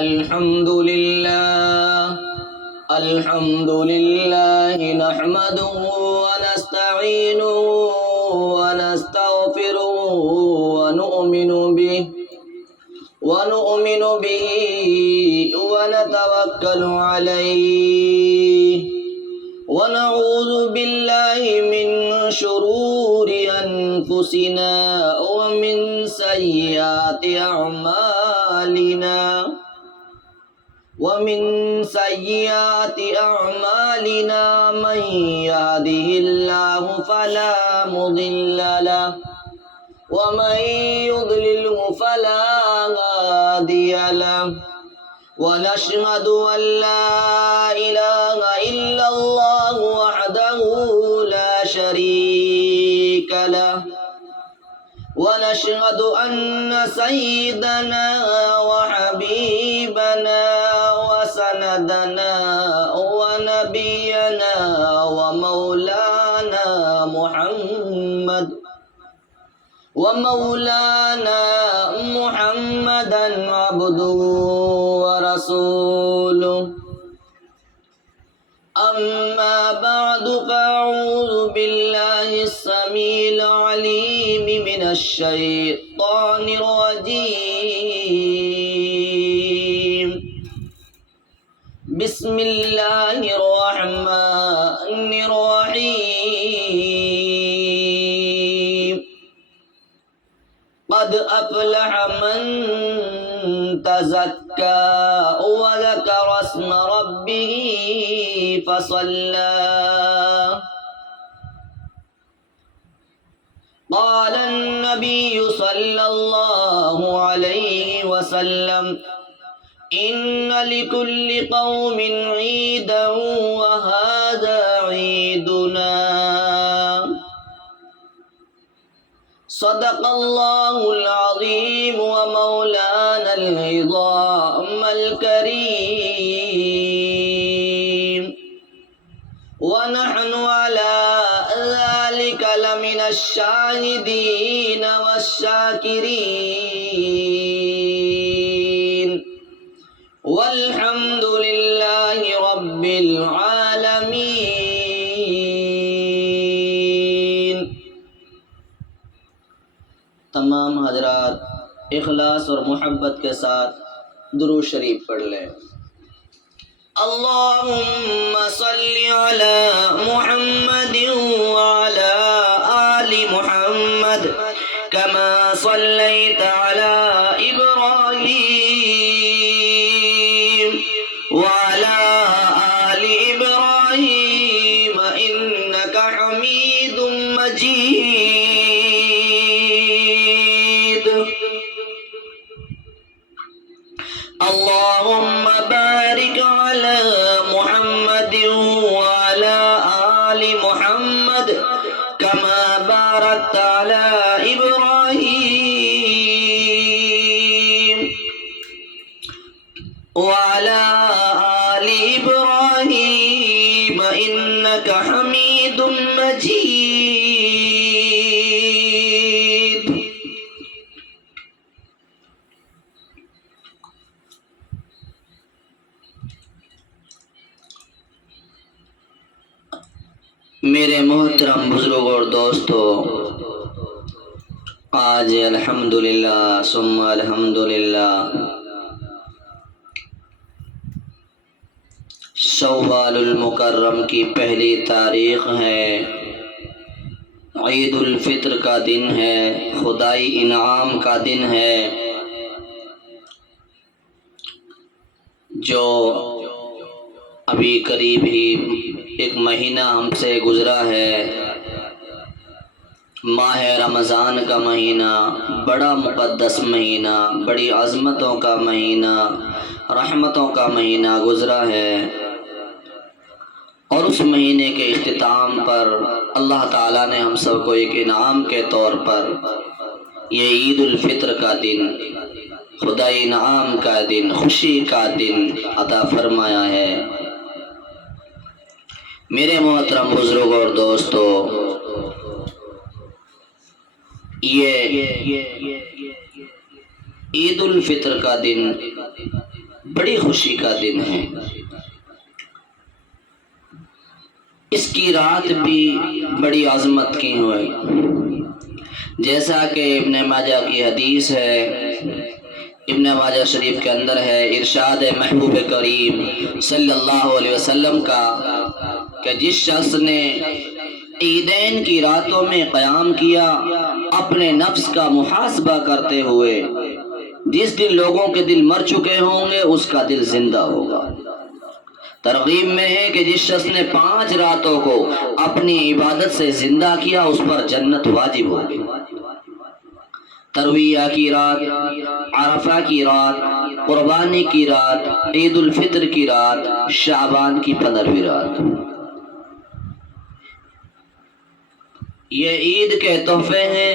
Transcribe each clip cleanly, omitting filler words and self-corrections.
الحمد لله نحمده ونستعينه ونستغفره ونؤمن به ونتوكل عليه ونعوذ بالله من شرور أنفسنا ومن سيئات أعمالنا من يهده الله فلا مضل له ومن يضلله فلا هادي له ونشهد أن لا إله إلا الله وحده لا شريك له ونشهد أن سيدنا وحبيبنا وسندنا ونبينا ومولانا محمدا عبده ورسوله أما بعد فأعوذ بالله السميع العليم من الشيطان الرجيم بسم الله الرحمن الرحيم قد أفلح من تزكى وذكر اسم ربه فصلى قال النبي صلى الله عليه وسلم إن لكل قوم عيدا وهذا عيدنا صدق الله العظيم ومولانا العظام الكريم ونحن على ذلك لمن الشاهدين والشاكرين والحمد لله رب العالمين. تمام حضرات اخلاص اور محبت کے ساتھ درود شریف پڑھ لیں. اللهم صل على محمد وعلى آل محمد كما صليت على إبراهيم وعلى آل إبراهيم إنك حميد مجيد. اللهم بارك على محمد وعلى آل محمد كما باركت على إبراهيم وعلى آل إبراهيم إنك حميد مجيد. میرے محترم بزرگ اور دوستو، آج الحمدللہ ثم الحمدللہ شوال المکرم کی پہلی تاریخ ہے. عید الفطر کا دن ہے، خدائی انعام کا دن ہے جو ابھی قریب ہی ایک مہینہ ہم سے گزرا ہے. ماہ رمضان کا مہینہ، بڑا مقدس مہینہ، بڑی عظمتوں کا مہینہ، رحمتوں کا مہینہ گزرا ہے. اور اس مہینے کے اختتام پر اللہ تعالیٰ نے ہم سب کو ایک انعام کے طور پر یہ عید الفطر کا دن، خدائی انعام کا دن، خوشی کا دن عطا فرمایا ہے. میرے محترم بزرگ اور دوستو، یہ عید الفطر کا دن بڑی خوشی کا دن ہے۔ اس کی رات بھی بڑی عظمت کی ہوئی، جیسا کہ ابن ماجہ کی حدیث ہے، ابن ماجہ شریف کے اندر ہے، ارشاد محبوب کریم صلی اللہ علیہ وسلم کا کہ جس شخص نے عیدین کی راتوں میں قیام کیا اپنے نفس کا محاسبہ کرتے ہوئے، جس دن لوگوں کے دل مر چکے ہوں گے اس کا دل زندہ ہوگا۔ ترغیب میں ہے کہ جس شخص نے 5 راتوں کو اپنی عبادت سے زندہ کیا اس پر جنت واجب ہوگی۔ ترویہ کی رات، عرفہ کی رات، قربانی کی رات، عید الفطر کی رات، شعبان کی 15ویں رات، یہ عید کے تحفے ہیں۔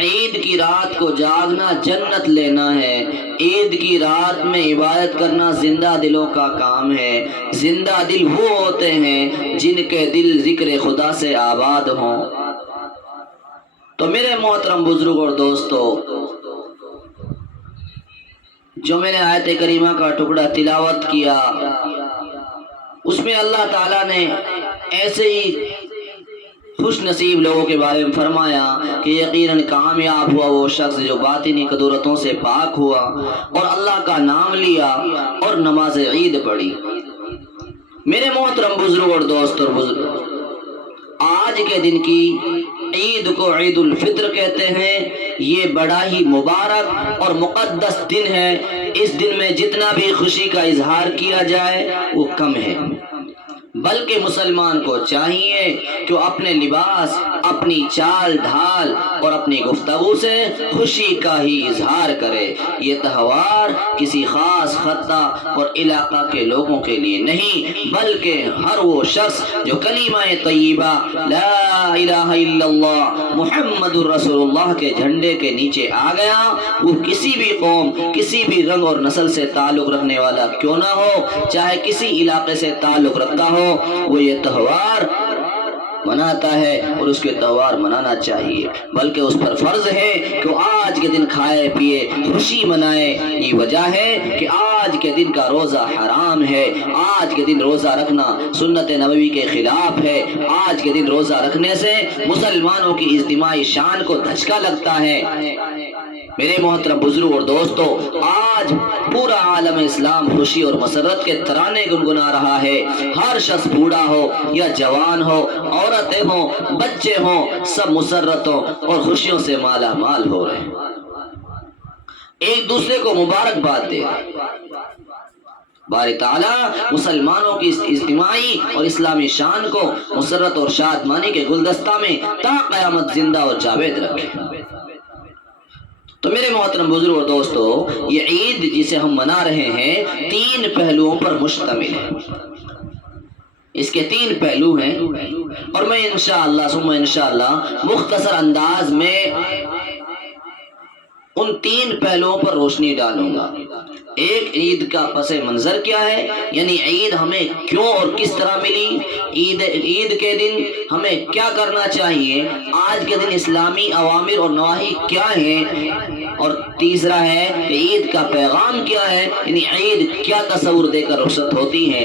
عید کی رات کو جاگنا جنت لینا ہے، عید کی رات میں عبادت کرنا زندہ دلوں کا کام ہے۔ زندہ دل وہ ہوتے ہیں جن کے دل ذکر خدا سے آباد ہوں۔ تو میرے محترم بزرگ اور دوستو، جو میں نے آیت کریمہ کا ٹکڑا تلاوت کیا اس میں اللہ تعالیٰ نے ایسے ہی خوش نصیب لوگوں کے بارے میں فرمایا کہ یقیناً کامیاب ہوا وہ شخص جو باطنی قدرتوں سے پاک ہوا اور اللہ کا نام لیا اور نماز عید پڑھی۔ میرے محترم بزرگ اور دوست اور بزرگ، آج کے دن کی عید کو عید الفطر کہتے ہیں۔ یہ بڑا ہی مبارک اور مقدس دن ہے۔ اس دن میں جتنا بھی خوشی کا اظہار کیا جائے وہ کم ہے، بلکہ مسلمان کو چاہیے کہ وہ اپنے لباس، اپنی چال ڈھال اور اپنی گفتگو سے خوشی کا ہی اظہار کرے۔ یہ تہوار کسی خاص خطہ اور علاقہ کے لوگوں کے لیے نہیں، بلکہ ہر وہ شخص جو کلمہ طیبہ لا الہ الا اللہ محمد الرسول اللہ کے جھنڈے کے نیچے آ گیا، وہ کسی بھی قوم، کسی بھی رنگ اور نسل سے تعلق رکھنے والا کیوں نہ ہو، چاہے کسی علاقے سے تعلق رکھتا ہو، وہ یہ تہوار مناتا ہے اور اس کے تہوار منانا چاہیے، بلکہ اس پر فرض ہے کہ وہ آج کے دن کھائے پیے خوشی منائے۔ یہ وجہ ہے کہ آج کے دن کا روزہ حرام ہے، آج کے دن روزہ رکھنا سنت نبوی کے خلاف ہے، آج کے دن روزہ رکھنے سے مسلمانوں کی اجتماعی شان کو دھچکا لگتا ہے۔ میرے محترم بزرگ اور دوستو، آج پورا عالم اسلام خوشی اور مسرت کے ترانے گنگنا رہا ہے۔ ہر شخص بوڑھا ہو یا جوان ہو، عورتیں ہوں، بچے ہوں، سب مسرتوں اور خوشیوں سے مالا مال ہو رہے ہیں، ایک دوسرے کو مبارکباد دے۔ باری تعالیٰ مسلمانوں کی اس اجتماعی اور اسلامی شان کو مسرت اور شادمانی کے گلدستہ میں تا قیامت زندہ اور جاوید رکھے۔ تو میرے محترم بزرگ اور دوستو، یہ عید جسے ہم منا رہے ہیں 3 پہلوؤں پر مشتمل ہے۔ اس کے 3 پہلو ہیں اور میں انشاءاللہ ثم انشاءاللہ مختصر انداز میں ان 3 پہلوؤں پر روشنی ڈالوں گا۔ ایک، عید کا پس منظر کیا ہے، یعنی عید ہمیں کیوں اور کس طرح ملی، عید کے دن ہمیں کیا کرنا چاہیے، آج کے دن اسلامی اوامر اور نواہی کیا ہیں، اور تیسرا ہے کہ عید کا پیغام کیا ہے، یعنی عید کیا تصور دے کر رخصت ہوتی ہے۔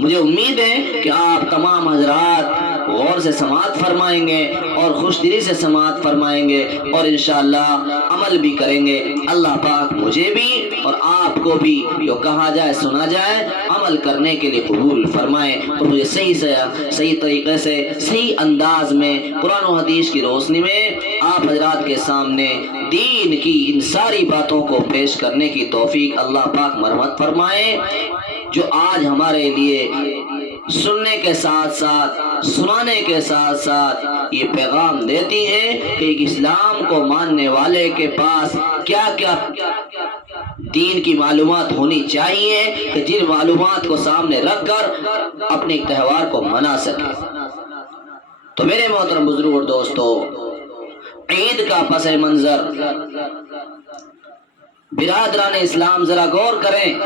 مجھے امید ہے کہ آپ تمام حضرات غور سے سماعت فرمائیں گے اور خوش دلی سے سماعت فرمائیں گے اور انشاءاللہ عمل بھی کریں گے۔ اللہ پاک مجھے بھی اور آپ کو بھی جو کہا جائے سنا جائے عمل کرنے کے لیے قبول فرمائے، اور مجھے صحیح طریقے سے صحیح انداز میں قرآن و حدیث کی روشنی میں آپ حضرات کے سامنے دین کی ان ساری باتوں کو پیش کرنے کی توفیق اللہ پاک مرحمت فرمائے، جو آج ہمارے لیے سننے کے ساتھ ساتھ سنانے کے ساتھ ساتھ یہ پیغام دیتی ہے کہ ایک اسلام کو ماننے والے کے پاس کیا کیا دین کی معلومات ہونی چاہیے کہ جن معلومات کو سامنے رکھ کر اپنے تہوار کو منا سکے۔ تو میرے محترم بزرگ اور دوستو، عید کا پس منظر برادران اسلام ذرا غور کریں۔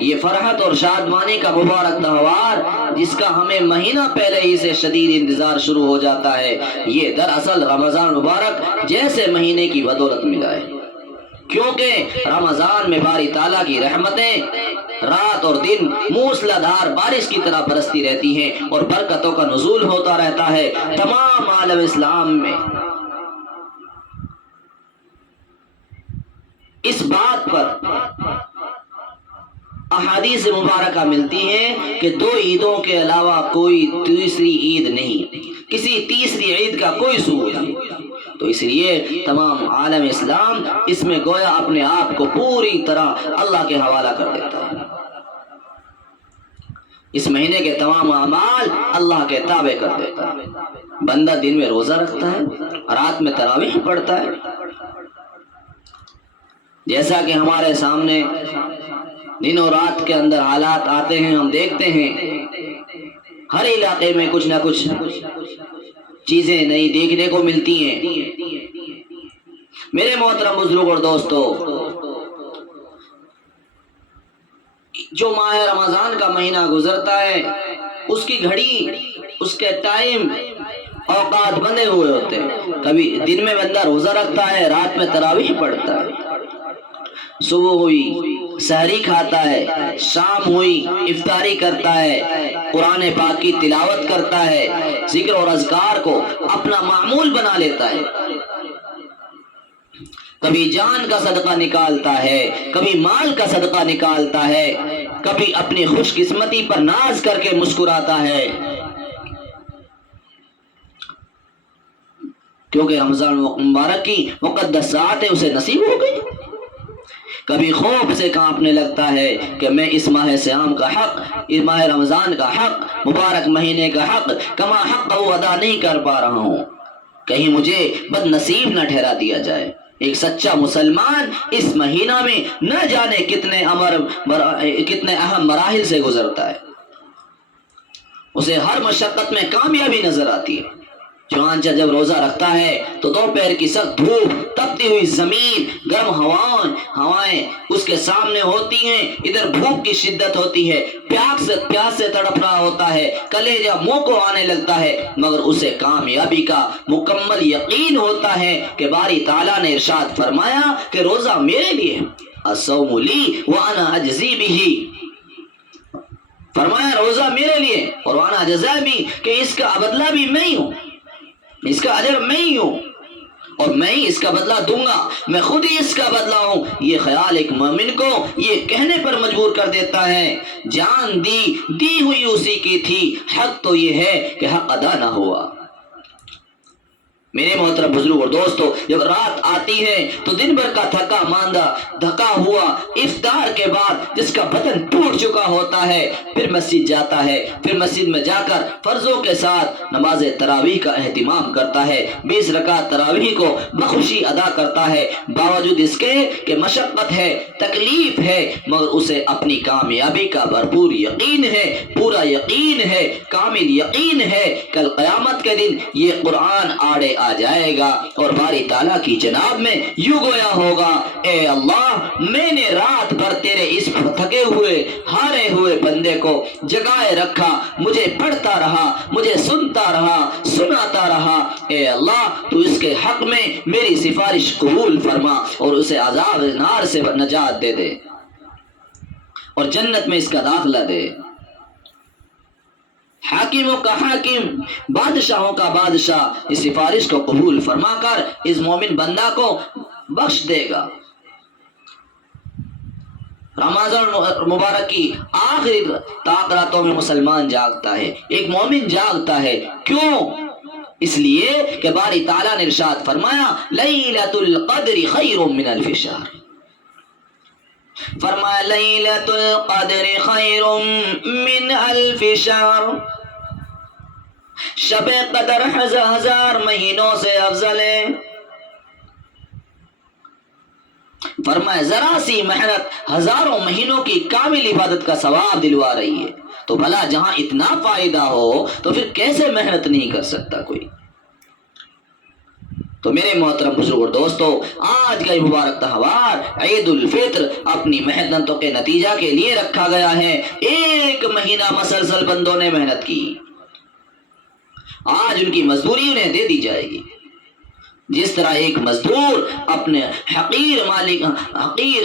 یہ فرحت اور شادمانی کا مبارک تہوار جس کا ہمیں مہینہ پہلے ہی سے شدید انتظار شروع ہو جاتا ہے، یہ دراصل رمضان مبارک جیسے مہینے کی بدولت ملا ہے۔ کیونکہ رمضان میں باری تعالیٰ کی رحمتیں رات اور دن موسلادھار بارش کی طرح برستی رہتی ہیں اور برکتوں کا نزول ہوتا رہتا ہے تمام عالم اسلام میں۔ اس بات پر احادیث مبارکہ ملتی ہیں کہ 2 عیدوں کے علاوہ کوئی تیسری عید نہیں، کسی تیسری عید کا کوئی ثبوت نہیں۔ تو اس لیے تمام عالم اسلام اس میں گویا اپنے آپ کو پوری طرح اللہ کے حوالہ کر دیتا ہے۔ اس مہینے کے تمام اعمال اللہ کے تابع کر دیتا ہے۔ بندہ دن میں روزہ رکھتا ہے، رات میں تراویح پڑھتا ہے، جیسا کہ ہمارے سامنے دن اور رات کے اندر حالات آتے ہیں، ہم دیکھتے ہیں ہر علاقے میں کچھ نہ کچھ چیزیں نئی دیکھنے کو ملتی ہیں۔ میرے محترم بزرگ اور دوستو، جو ماہ رمضان کا مہینہ گزرتا ہے اس کی گھڑی، اس کے ٹائم، اوقات بندے ہوئے ہوتے ہیں۔ کبھی دن میں بندہ روزہ رکھتا ہے، رات میں تراویح پڑھتا ہے، صبح ہوئی سحری کھاتا ہے، شام ہوئی افطاری کرتا ہے، قرآن پاک کی تلاوت کرتا ہے، ذکر اور اذکار کو اپنا معمول بنا لیتا ہے، کبھی جان کا صدقہ نکالتا ہے، کبھی مال کا صدقہ نکالتا ہے، کبھی اپنی خوش قسمتی پر ناز کر کے مسکراتا ہے، کیونکہ رمضان مبارک کی مقدس ساعتیں اسے نصیب ہو گئی۔ کبھی خوف سے کانپنے لگتا ہے کہ میں اس ماہ سیام کا حق، اس ماہ رمضان کا حق، مبارک مہینے کا حق کما حق وہ ادا نہیں کر پا رہا ہوں، کہیں مجھے بد نصیب نہ ٹھہرا دیا جائے۔ ایک سچا مسلمان اس مہینہ میں نہ جانے کتنے اہم مراحل سے گزرتا ہے، اسے ہر مشقت میں کامیابی نظر آتی ہے۔ چنانچہ جب روزہ رکھتا ہے تو دوپہر کی سخت دھوپ، تپتی ہوئی زمین، گرم ہوائیں اس کے سامنے ہوتی ہیں، ادھر بھوک کی شدت ہوتی ہے، پیاس سے تڑپ رہا ہوتا ہے، کلیجہ منہ کو آنے لگتا ہے، مگر اسے کامیابی کا مکمل یقین ہوتا ہے کہ باری تعالیٰ نے ارشاد فرمایا کہ روزہ میرے لیے، الصوم لی وانا اجزی بہ، فرمایا روزہ میرے لیے اور وانا اجزی بھی، کہ اس کا بدلہ بھی میں ہی ہوں، اس کا اجر میں ہی ہوں اور میں ہی اس کا بدلہ دوں گا، میں خود ہی اس کا بدلہ ہوں۔ یہ خیال ایک مومن کو یہ کہنے پر مجبور کر دیتا ہے جان دی ہوئی اسی کی تھی، حق تو یہ ہے کہ حق ادا نہ ہوا۔ میرے محترم بزرگ اور دوستو، جب رات آتی ہے تو دن بھر کا تھکا ماندہ، دھکا ہوا افطار کے بعد جس کا بدن ٹوٹ چکا ہوتا ہے، پھر مسجد جاتا ہے، پھر مسجد میں جا کر فرضوں کے ساتھ نماز تراویح کا اہتمام کرتا ہے، 20 رکعت تراویح کو بخوشی ادا کرتا ہے، باوجود اس کے کہ مشقت ہے، تکلیف ہے، مگر اسے اپنی کامیابی کا بھرپور یقین ہے، پورا یقین ہے، کامل یقین ہے۔ کل قیامت کے دن یہ قرآن آڑے آ جائے گا اور باری تعالیٰ کی جناب میں یوں گویا ہوگا، اے اللہ میں نے رات بھر تیرے اس تھکے ہوئے ہارے ہوئے بندے کو جگائے رکھا، مجھے پڑھتا رہا، مجھے سنتا رہا، سناتا رہا، اے اللہ تو اس کے حق میں میری سفارش قبول فرما اور اسے عذاب نار سے نجات دے دے اور جنت میں اس کا داخلہ دے۔ حاکموں کا حاکم، بادشاہوں کا بادشاہ اس سفارش کو قبول فرما کر اس مومن بندہ کو بخش دے گا۔ رمضان مبارک کی آخری راتوں میں مسلمان جاگتا ہے، ایک مومن جاگتا ہے، کیوں؟ اس لیے کہ باری تعالیٰ نے ارشاد فرمایا لیلۃ القدر خیر من الف شہر، فرمایا لیلۃ القدر خیر من الف شہر، شب قدر ہزار مہینوں سے افضل ہے۔ فرمایا ذرا سی محنت ہزاروں مہینوں کی کامل عبادت کا ثواب دلوا رہی ہے، تو بھلا جہاں اتنا فائدہ ہو تو پھر کیسے محنت نہیں کر سکتا کوئی؟ تو میرے محترم بزرگ اور دوستو، آج کا یہ مبارک تہوار عید الفطر اپنی محنتوں کے نتیجہ کے لیے رکھا گیا ہے۔ 1 مہینہ مسلسل بندوں نے محنت کی، آج ان کی مزدوری انہیں دے دی جائے گی۔ جس طرح ایک مزدور اپنے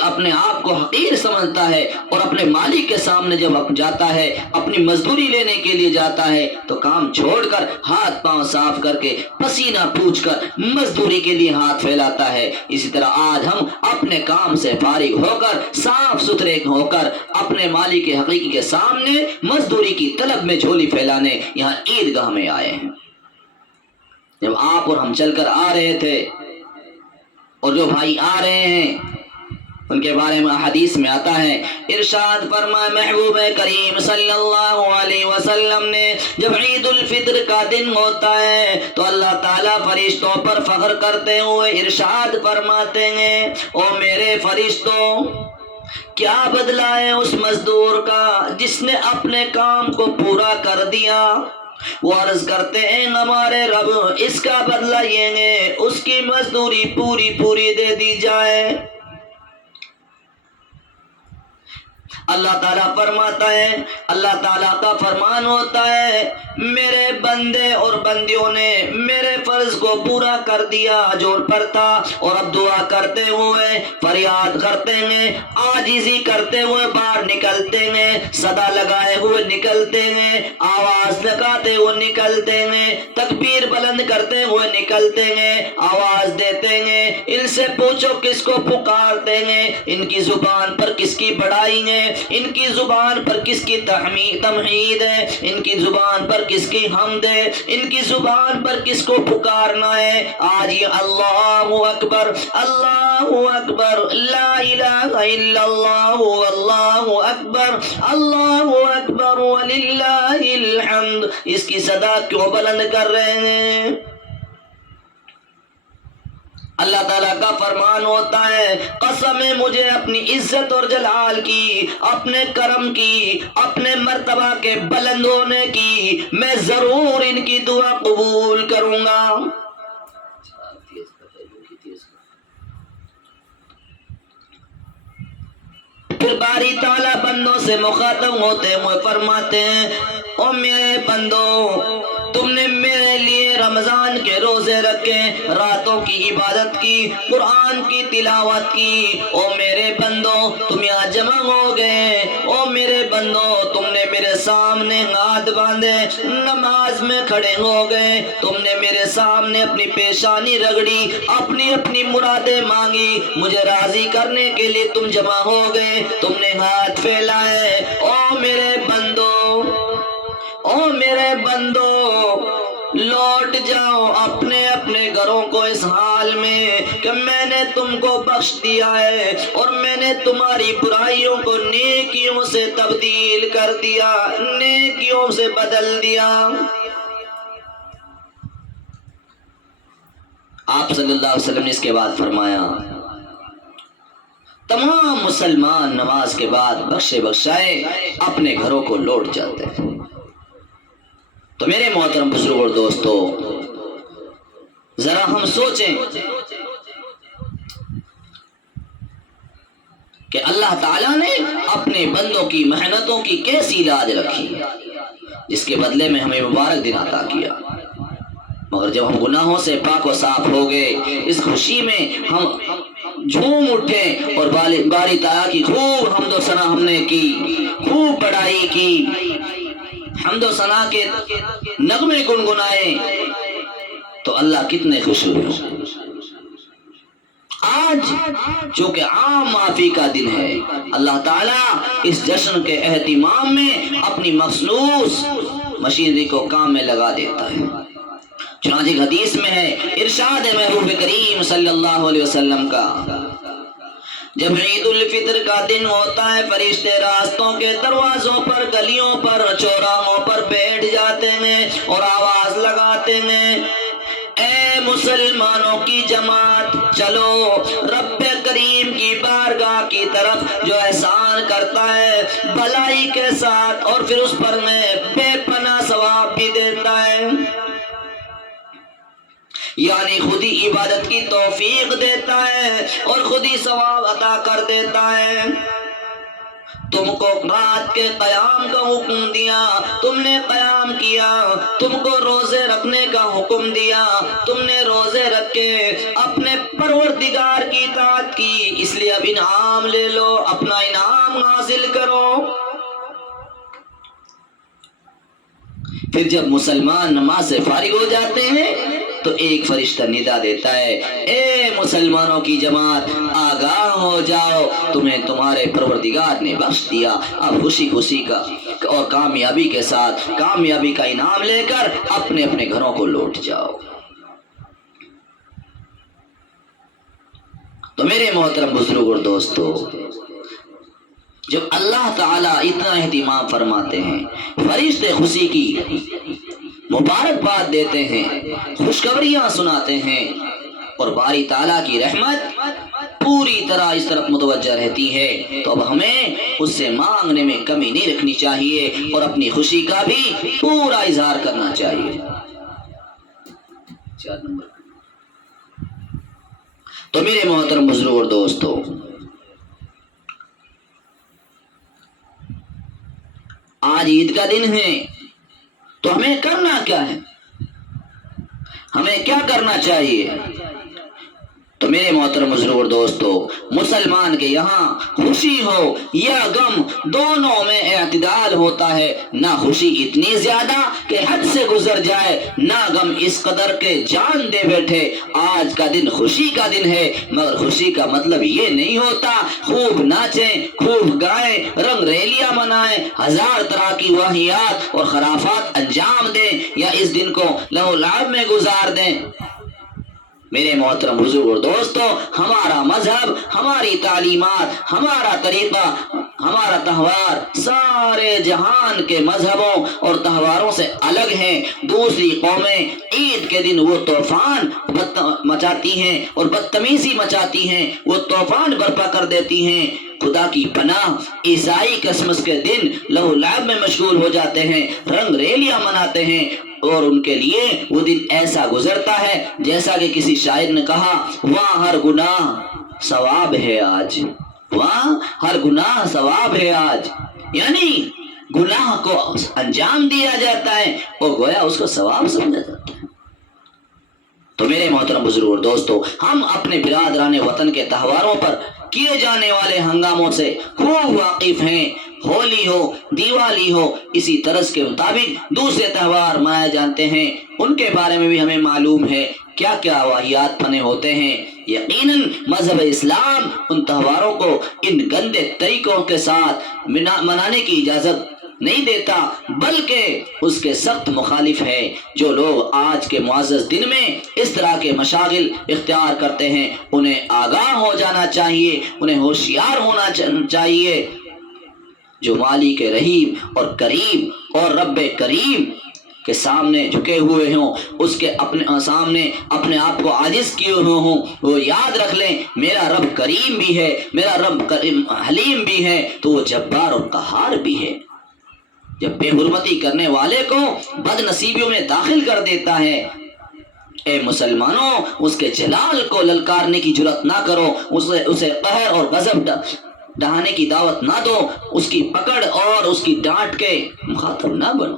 اپنے آپ کو حقیر سمجھتا ہے اور اپنے مالک کے سامنے جب جاتا ہے اپنی مزدوری لینے کے لیے جاتا ہے تو کام چھوڑ کر ہاتھ پاؤں صاف کر کے پسینہ پوچھ کر مزدوری کے لیے ہاتھ پھیلاتا ہے، اسی طرح آج ہم اپنے کام سے فارغ ہو کر صاف ستھرے ہو کر اپنے مالک حقیقی کے سامنے مزدوری کی طلب میں جھولی پھیلانے یہاں عیدگاہ میں آئے ہیں۔ جب آپ اور ہم چل کر آ رہے تھے اور جو بھائی آ رہے ہیں ان کے بارے میں حدیث میں آتا ہے، ارشاد فرمائے محبوب کریم صلی اللہ علیہ وسلم نے جب عید الفطر کا دن ہوتا ہے تو اللہ تعالیٰ فرشتوں پر فخر کرتے ہوئے ارشاد فرماتے ہیں، او میرے فرشتوں، کیا بدلہ ہے اس مزدور کا جس نے اپنے کام کو پورا کر دیا؟ وہ عرض کرتے ہیں ہمارے رب اس کا بدلہ یہ ہے اس کی مزدوری پوری دے دی جائے۔ اللہ تعالیٰ فرماتا ہے، اللہ تعالیٰ کا فرمان ہوتا ہے میرے بندے اور بندیوں نے میرے فرض کو پورا کر دیا جو پر تھا، اور اب دعا کرتے ہوئے فریاد کرتے ہیں، عاجزی کرتے ہوئے باہر نکلتے ہیں، صدا لگائے ہوئے نکلتے ہیں، آواز لگاتے ہوئے نکلتے ہیں، تکبیر بلند کرتے ہوئے نکلتے ہیں، آواز دیتے ہیں۔ ان سے پوچھو کس کو پکارتے ہیں، ان کی زبان پر کس کی بڑائی ہے، ان کی زبان پر کس کی تمحید ہے، ان کی زبان پر کس کی حمد ہے، ان کی زبان پر کس کو پکارنا ہے۔ آج یہ اللہ اکبر اللہ اکبر لا الہ الا اللہ اللہ اکبر وللہ الحمد اس کی صدا کیوں بلند کر رہے ہیں؟ اللہ تعالیٰ کا فرمان ہوتا ہے قسم ہے مجھے اپنی عزت اور جلال کی، اپنے کرم کی، اپنے مرتبہ کے بلند ہونے کی، میں ضرور ان کی دعا قبول کروں گا۔ پھر باری تعالیٰ بندوں سے مخاطب ہوتے ہوئے فرماتے ہیں، او میرے بندو، تم نے میرے لیے رمضان کے روزے رکھے، راتوں کی عبادت کی، قرآن کی تلاوت کی، او میرے بندو تم یہاں جمع ہو گئے، او میرے بندو تم نے میرے سامنے ہاتھ باندھے، نماز میں کھڑے ہو گئے، تم نے میرے سامنے اپنی پیشانی رگڑی، اپنی مرادیں مانگی، مجھے راضی کرنے کے لیے تم جمع ہو گئے، تم نے ہاتھ پھیلائے۔ او میرے بندو لوٹ جاؤ اپنے گھروں کو اس حال میں کہ میں نے تم کو بخش دیا ہے اور میں نے تمہاری برائیوں کو نیکیوں سے تبدیل کر دیا، نیکیوں سے بدل دیا۔ آپ صلی اللہ علیہ وسلم نے اس کے بعد فرمایا تمام مسلمان نماز کے بعد بخشے بخشائے اپنے گھروں کو لوٹ جاتے ہیں۔ تو میرے محترم بزرگ اور دوستو، ذرا ہم سوچیں کہ اللہ تعالیٰ نے اپنے بندوں کی محنتوں کی کیسی لاج رکھی، جس کے بدلے میں ہمیں مبارک دن عطا کیا۔ مگر جب ہم گناہوں سے پاک و صاف ہو گئے، اس خوشی میں ہم جھوم اٹھے اور باری تعالیٰ کی خوب حمد و ثنا ہم نے کی، خوب بڑائی کی، حمد و ثنا کے نغمے گنگنائے، تو اللہ کتنے خوش ہوئے۔ آج چونکہ عام معافی کا دن ہے، اللہ تعالیٰ اس جشن کے اہتمام میں اپنی مخصوص مشینری کو کام میں لگا دیتا ہے۔ چنانچہ حدیث میں ہے، ارشاد محبوب کریم صلی اللہ علیہ وسلم کا، جب عید الفطر کا دن ہوتا ہے فرشتے راستوں کے دروازوں پر، گلیوں پر، چوراہوں پر بیٹھ جاتے ہیں اور آواز لگاتے ہیں، اے مسلمانوں کی جماعت، چلو رب کریم کی بارگاہ کی طرف جو احسان کرتا ہے بھلائی کے ساتھ اور پھر اس پر میں بے پناہ ثواب بھی دیتا ہے، یعنی خود ہی عبادت کی توفیق دیتا ہے اور خود ہی ثواب عطا کر دیتا ہے۔ تم کو رات کے قیام کا حکم دیا، تم نے قیام کیا، تم کو روزے رکھنے کا حکم دیا، تم نے روزے رکھے، اپنے پروردگار کی اطاعت کی، اس لیے اب انعام لے لو، اپنا انعام حاصل کرو۔ پھر جب مسلمان نماز سے فارغ ہو جاتے ہیں تو ایک فرشتہ ندا دیتا ہے، اے مسلمانوں کی جماعت، آگاہ ہو جاؤ، تمہیں تمہارے پروردگار نے بخش دیا، اب خوشی خوشی کا اور کامیابی کے ساتھ کامیابی کا انعام لے کر اپنے اپنے گھروں کو لوٹ جاؤ۔ تو میرے محترم بزرگ اور دوستو، جب اللہ تعالیٰ اتنا اہتمام فرماتے ہیں، فرشتے خوشی کی مبارکباد دیتے ہیں، خوشخبریاں سناتے ہیں، اور باری تعالیٰ کی رحمت پوری طرح اس طرف متوجہ رہتی ہے، تو اب ہمیں اس سے مانگنے میں کمی نہیں رکھنی چاہیے اور اپنی خوشی کا بھی پورا اظہار کرنا چاہیے۔ 4 نمبر۔ تو میرے محترم بزرگ اور دوستو، آج عید کا دن ہے تو ہمیں کرنا کیا ہے؟ ہمیں کیا کرنا چاہیے؟ تو میرے محترم بزرگ اور دوستو، مسلمان کے یہاں خوشی ہو یا غم دونوں میں اعتدال ہوتا ہے، نہ خوشی اتنی زیادہ کہ حد سے گزر جائے، نہ غم اس قدر کے جان دے بیٹھے۔ آج کا دن خوشی کا دن ہے، مگر خوشی کا مطلب یہ نہیں ہوتا خوب ناچیں، خوب گائیں، رنگ ریلیاں منائیں، 1000 طرح کی واہیات اور خرافات انجام دیں یا اس دن کو لہو لعب میں گزار دیں۔ میرے محترم بزرگ اور دوستو، ہمارا مذہب، ہماری تعلیمات، ہمارا طریقہ، ہمارا تہوار سارے جہان کے مذہبوں اور تہواروں سے الگ ہیں۔ دوسری قومیں عید کے دن وہ طوفان مچاتی ہیں اور بدتمیزی مچاتی ہیں، وہ طوفان برپا کر دیتی ہیں۔ خدا کی پناہ، عیسائی کرسمس کے دن لہو لعب میں مشغول ہو جاتے ہیں، رنگ ریلیاں مناتے ہیں، اور ان کے لیے وہ دن ایسا گزرتا ہے جیسا کہ کسی شاعر نے کہا، وہاں ہر گناہ ثواب ہے آج، وہاں ہر گناہ ثواب ہے آج، یعنی گناہ کو انجام دیا جاتا ہے اور گویا اس کو ثواب سمجھا جاتا ہے۔ تو میرے محترم بزرگ اور دوستو، ہم اپنے برادران وطن کے تہواروں پر کیے جانے والے ہنگاموں سے خوب واقف ہیں۔ ہولی ہو، دیوالی ہو، اسی طرز کے مطابق دوسرے تہوار منائے جاتے ہیں، ان کے بارے میں بھی ہمیں معلوم ہے کیا کیا واہیات پنے ہوتے ہیں۔ یقیناً مذہب اسلام ان تہواروں کو ان گندے طریقوں کے ساتھ منانے کی اجازت نہیں دیتا، بلکہ اس کے سخت مخالف ہے۔ جو لوگ آج کے معزز دن میں اس طرح کے مشاغل اختیار کرتے ہیں، انہیں آگاہ ہو جانا چاہیے، انہیں ہوشیار ہونا چاہیے۔ جو مالک رحیم اور کریم اور رب کریم کے سامنے جھکے ہوئے ہوں، اس کے اپنے سامنے اپنے آپ کو عاجز کیے ہوئے ہوں، وہ یاد رکھ لیں میرا رب کریم بھی ہے، میرا رب حلیم بھی ہے، تو وہ جبار اور قہار بھی ہے۔ جب بے حرمتی کرنے والے کو بد نصیبیوں میں داخل کر دیتا ہے، اے مسلمانوں، اس کے جلال کو للکارنے کی جرات نہ کرو، اسے قہر اور غضب ڈھانے کی دعوت نہ دو، اس کی پکڑ اور اس کی ڈانٹ کے مخاطب نہ بنو۔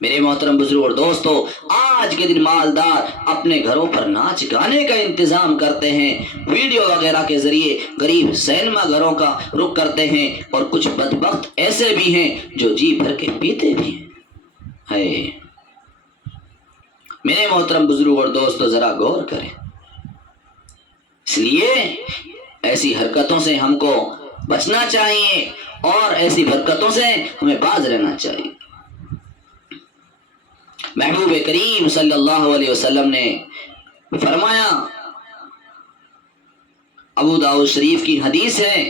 میرے محترم بزرگ اور دوستو، آج کے دن مالدار اپنے گھروں پر ناچ گانے کا انتظام کرتے ہیں، ویڈیو وغیرہ کے ذریعے غریب سینما گھروں کا رخ کرتے ہیں، اور کچھ بدبخت ایسے بھی ہیں جو جی بھر کے پیتے بھی ہیں۔ میرے محترم بزرگ اور دوستو، ذرا غور کریں، اس لیے ایسی حرکتوں سے ہم کو بچنا چاہیے اور ایسی حرکتوں سے ہمیں باز رہنا چاہیے۔ محبوب کریم صلی اللہ علیہ وسلم نے فرمایا، ابو داؤد شریف کی حدیث ہے،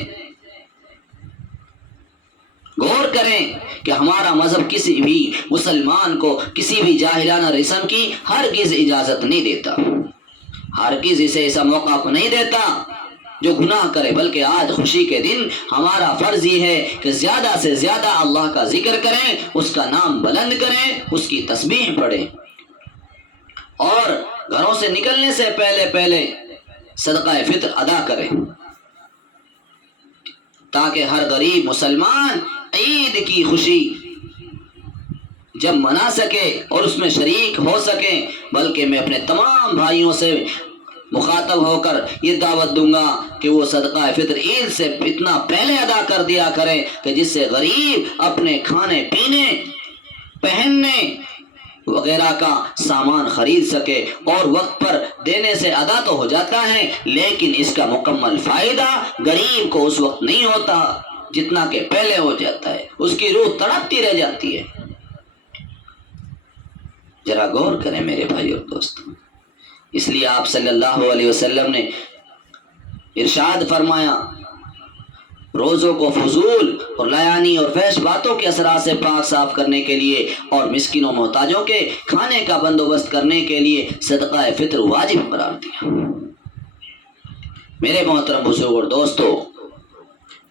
غور کریں کہ ہمارا مذہب کسی بھی مسلمان کو کسی بھی جاہلانہ رسم کی ہرگز اجازت نہیں دیتا، ہرگز اسے ایسا موقع کو نہیں دیتا جو گناہ کرے، بلکہ آج خوشی کے دن ہمارا فرض یہ ہے کہ زیادہ سے زیادہ اللہ کا ذکر کریں، اس کا نام بلند کریں، اس کی تسبیح پڑھیں، اور گھروں سے نکلنے سے پہلے صدقہ فطر ادا کریں۔ تاکہ ہر غریب مسلمان عید کی خوشی جب منا سکے اور اس میں شریک ہو سکے، بلکہ میں اپنے تمام بھائیوں سے مخاطب ہو کر یہ دعوت دوں گا کہ وہ صدقہ فطر عید سے اتنا پہلے ادا کر دیا کریں کہ جس سے غریب اپنے کھانے پینے پہننے وغیرہ کا سامان خرید سکے، اور وقت پر دینے سے ادا تو ہو جاتا ہے لیکن اس کا مکمل فائدہ غریب کو اس وقت نہیں ہوتا جتنا کہ پہلے ہو جاتا ہے، اس کی روح تڑپتی رہ جاتی ہے۔ ذرا غور کریں میرے بھائی اور دوستوں، اس لیے آپ صلی اللہ علیہ وسلم نے ارشاد فرمایا روزوں کو فضول اور لیانی اور فحش باتوں کے اثرات سے پاک صاف کرنے کے لیے اور مسکینوں محتاجوں کے کھانے کا بندوبست کرنے کے لیے صدقہ فطر واجب قرار دیا۔ میرے محترم بزرگ اور دوستو،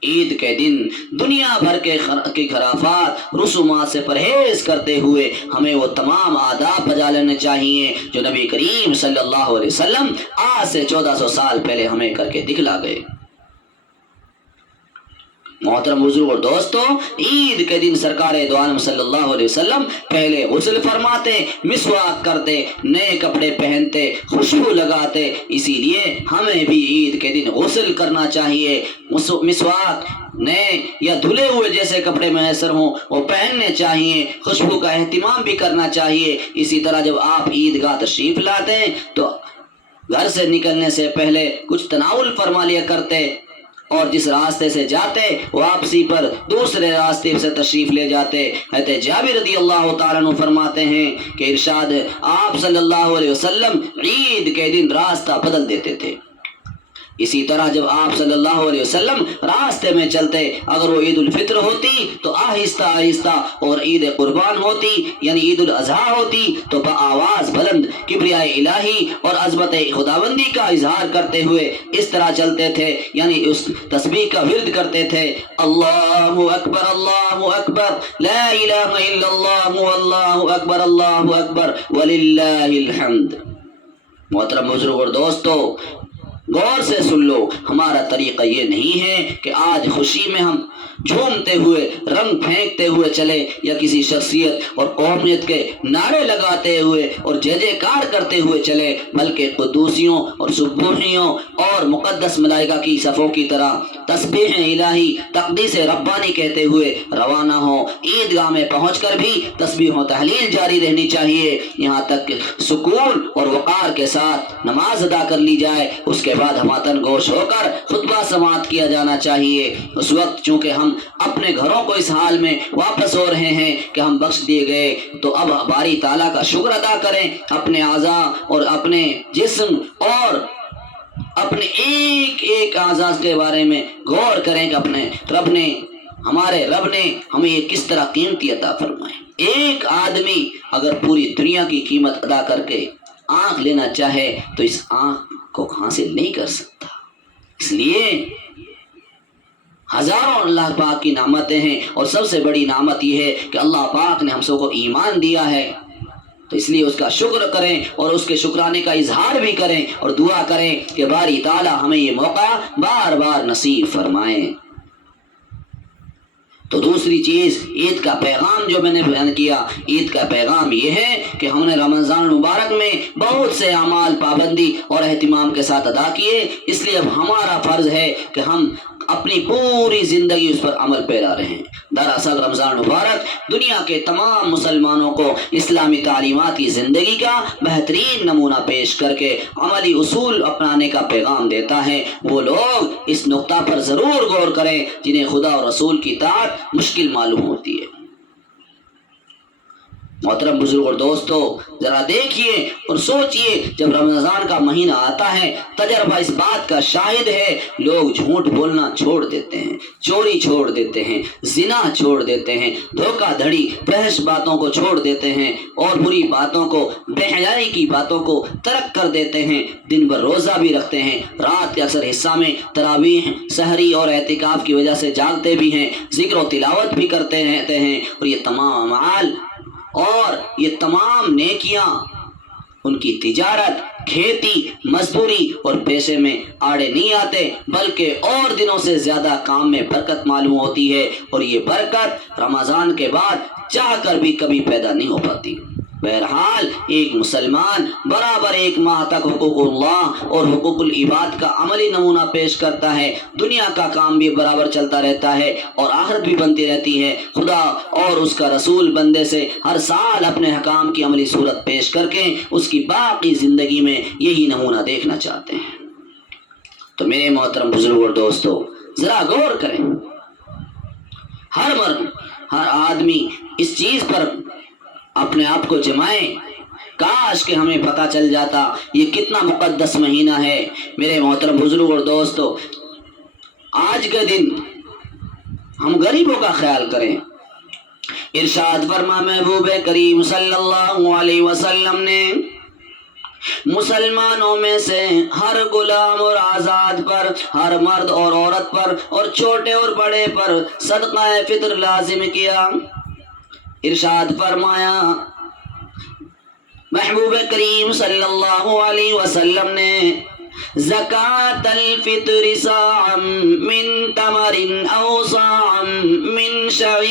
عید کے دن دنیا بھر کے خرافات رسومات سے پرہیز کرتے ہوئے ہمیں وہ تمام آداب بجا لینے چاہیے جو نبی کریم صلی اللہ علیہ وسلم آج سے 1400 سال پہلے ہمیں کر کے دکھلا گئے۔ محترم بزرگ اور دوستو، عید کے دن سرکار دو عالم صلی اللہ علیہ وسلم پہلے غسل فرماتے، مسواک کرتے، نئے کپڑے پہنتے، خوشبو لگاتے، اسی لیے ہمیں بھی عید کے دن غسل کرنا چاہیے، مسواک نئے یا دھلے ہوئے جیسے کپڑے میسر ہوں وہ پہننے چاہیے، خوشبو کا اہتمام بھی کرنا چاہیے۔ اسی طرح جب آپ عیدگاہ تشریف لاتے ہیں تو گھر سے نکلنے سے پہلے کچھ تناول فرما لیا کرتے، اور جس راستے سے جاتے واپسی پر دوسرے راستے سے تشریف لے جاتے۔ حضرت جابر رضی اللہ تعالیٰ عنہ فرماتے ہیں کہ ارشاد آپ صلی اللہ علیہ وسلم عید کے دن راستہ بدل دیتے تھے۔ اسی طرح جب آپ صلی اللہ علیہ وسلم راستے میں چلتے، اگر وہ عید الفطر ہوتی تو آہستہ آہستہ، اور عید قربان ہوتی یعنی عید الاضحیٰ ہوتی تو بآواز بلند کبریاء الہی اور عظمت خداوندی کا اظہار کرتے ہوئے اس طرح چلتے تھے، یعنی اس تسبیح کا ورد کرتے تھے، اللہ اکبر لا الہ الا اللہ واللہ اکبر وللہ الحمد۔ محترم بزرگ اور دوستو، غور سے سن لو، ہمارا طریقہ یہ نہیں ہے کہ آج خوشی میں ہم جھومتے ہوئے رنگ پھینکتے ہوئے چلے یا کسی شخصیت اور قومیت کے نعرے لگاتے ہوئے اور جے جے کار کرتے ہوئے چلے، بلکہ قدوسیوں اور سبوحیوں اور مقدس ملائکہ کی صفوں کی طرح تسبیح الہی تقدیس ربانی کہتے ہوئے روانہ ہوں۔ عیدگاہ میں پہنچ کر بھی تسبیح و تحلیل جاری رہنی چاہیے یہاں تک کہ سکون اور وقار کے ساتھ نماز ادا کر لی جائے، اس کے بعد ہماتن گوش ہو کر خطبہ سماعت کیا جانا چاہیے۔ اس وقت چونکہ ہم اپنے گھروں کو اس حال میں واپس ہو رہے ہیں کہ ہم بخش دیے گئے، تو اب باری تعالیٰ کا شکر ادا کریں، اپنے اعضاء اور اپنے جسم اور اپنے ایک ایک اعضاء کے بارے میں غور کریں کہ اپنے ہمارے رب نے ہمیں یہ کس طرح قیمتی عطا فرمائے۔ ایک آدمی اگر پوری دنیا کی قیمت ادا کر کے آنکھ لینا چاہے تو اس آنکھ کو حاصل نہیں کر سکتا۔ اس لیے ہزاروں اللہ پاک کی نعمتیں ہیں، اور سب سے بڑی نعمت یہ ہے کہ اللہ پاک نے ہم سب کو ایمان دیا ہے، تو اس لیے اس کا شکر کریں اور اس کے شکرانے کا اظہار بھی کریں اور دعا کریں کہ باری تعالیٰ ہمیں یہ موقع بار بار نصیب فرمائیں۔ تو دوسری چیز، عید کا پیغام جو میں نے بیان کیا، عید کا پیغام یہ ہے کہ ہم نے رمضان المبارک میں بہت سے اعمال پابندی اور اہتمام کے ساتھ ادا کیے، اس لیے اب ہمارا فرض ہے کہ ہم اپنی پوری زندگی اس پر عمل پیرا رہیں۔ دراصل رمضان مبارک دنیا کے تمام مسلمانوں کو اسلامی تعلیمات کی زندگی کا بہترین نمونہ پیش کر کے عملی اصول اپنانے کا پیغام دیتا ہے۔ وہ لوگ اس نقطہ پر ضرور غور کریں جنہیں خدا اور رسول کی اطاعت مشکل معلوم ہوتی ہے۔ محترم بزرگ اور دوستو، ذرا دیکھیے اور سوچئے، جب رمضان کا مہینہ آتا ہے تجربہ اس بات کا شاہد ہے، لوگ جھوٹ بولنا چھوڑ دیتے ہیں، چوری چھوڑ دیتے ہیں، زنا چھوڑ دیتے ہیں، دھوکہ دھڑی فحش باتوں کو چھوڑ دیتے ہیں اور بری باتوں کو، بے حیائی کی باتوں کو ترک کر دیتے ہیں، دن بھر روزہ بھی رکھتے ہیں، رات کے اکثر حصہ میں تراویح، سحری اور اعتکاف کی وجہ سے جاگتے بھی ہیں، ذکر و تلاوت بھی کرتے رہتے ہیں، اور یہ تمام اعمال اور یہ تمام نیکیاں ان کی تجارت کھیتی مزدوری اور پیشے میں آڑے نہیں آتے، بلکہ اور دنوں سے زیادہ کام میں برکت معلوم ہوتی ہے، اور یہ برکت رمضان کے بعد چاہ کر بھی کبھی پیدا نہیں ہو پاتی۔ بہرحال ایک مسلمان برابر ایک ماہ تک حقوق اللہ اور حقوق العباد کا عملی نمونہ پیش کرتا ہے، دنیا کا کام بھی برابر چلتا رہتا ہے اور آخرت بھی بنتی رہتی ہے۔ خدا اور اس کا رسول بندے سے ہر سال اپنے حکام کی عملی صورت پیش کر کے اس کی باقی زندگی میں یہی نمونہ دیکھنا چاہتے ہیں۔ تو میرے محترم بزرگ اور دوستو، ذرا غور کریں، ہر مرد ہر آدمی اس چیز پر اپنے آپ کو جمائیں، کاش کہ ہمیں پتہ چل جاتا یہ کتنا مقدس مہینہ ہے۔ میرے محترم بزرگ اور دوستو، آج کے دن ہم غریبوں کا خیال کریں۔ ارشاد فرما محبوب کریم صلی اللہ علیہ وسلم نے مسلمانوں میں سے ہر غلام اور آزاد پر، ہر مرد اور عورت پر، اور چھوٹے اور بڑے پر صدقہ فطر لازم کیا۔ ارشاد فرمایا محبوب کریم صلی اللہ علیہ وسلم نے زکاة الفطر صاعا من تمر او صاعا من شعیر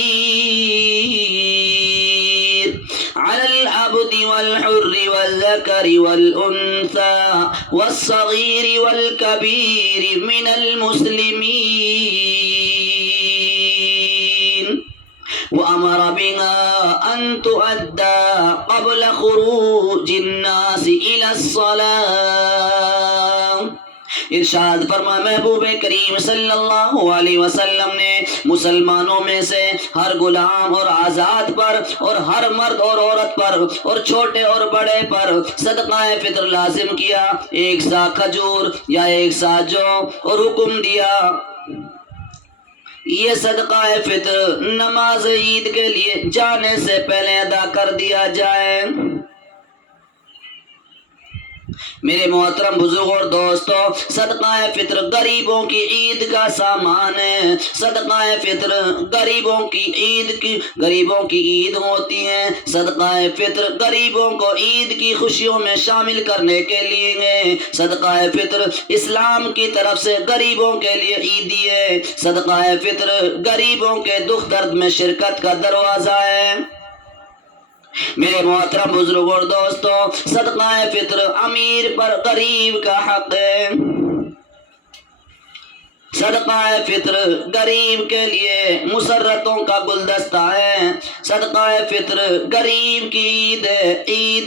على العبد والحر والذكر والأنثى والصغير والكبير من المسلمين وأمر بها أن تؤدى قبل خروج الناس إلى الصلاة۔ ارشاد فرما محبوب کریم صلی اللہ علیہ وسلم نے مسلمانوں میں سے ہر غلام اور آزاد پر، اور ہر مرد اور عورت پر، اور چھوٹے اور بڑے پر صدقہ فطر لازم کیا، ایک سا کھجور یا ایک سا جو، اور حکم دیا یہ صدقہ فطر نماز عید کے لیے جانے سے پہلے ادا کر دیا جائے۔ میرے محترم بزرگ اور دوستو، صدقہ فطر غریبوں کی عید کا سامان ہے۔ صدقہ فطر غریبوں کی عید ہوتی ہے۔ صدقہ فطر غریبوں کو عید کی خوشیوں میں شامل کرنے کے لیے ہے۔ صدقہ فطر اسلام کی طرف سے غریبوں کے لیے عیدی ہے۔ صدقہ فطر غریبوں کے دکھ درد میں شرکت کا دروازہ ہے۔ میرے محترم بزرگ اور دوستو، صدقہ فطر امیر پر غریب کا حق ہے۔ صدقہ فطر غریب کے لیے مسرتوں کا گلدستہ ہے۔ صدقہ فطر غریب کی عید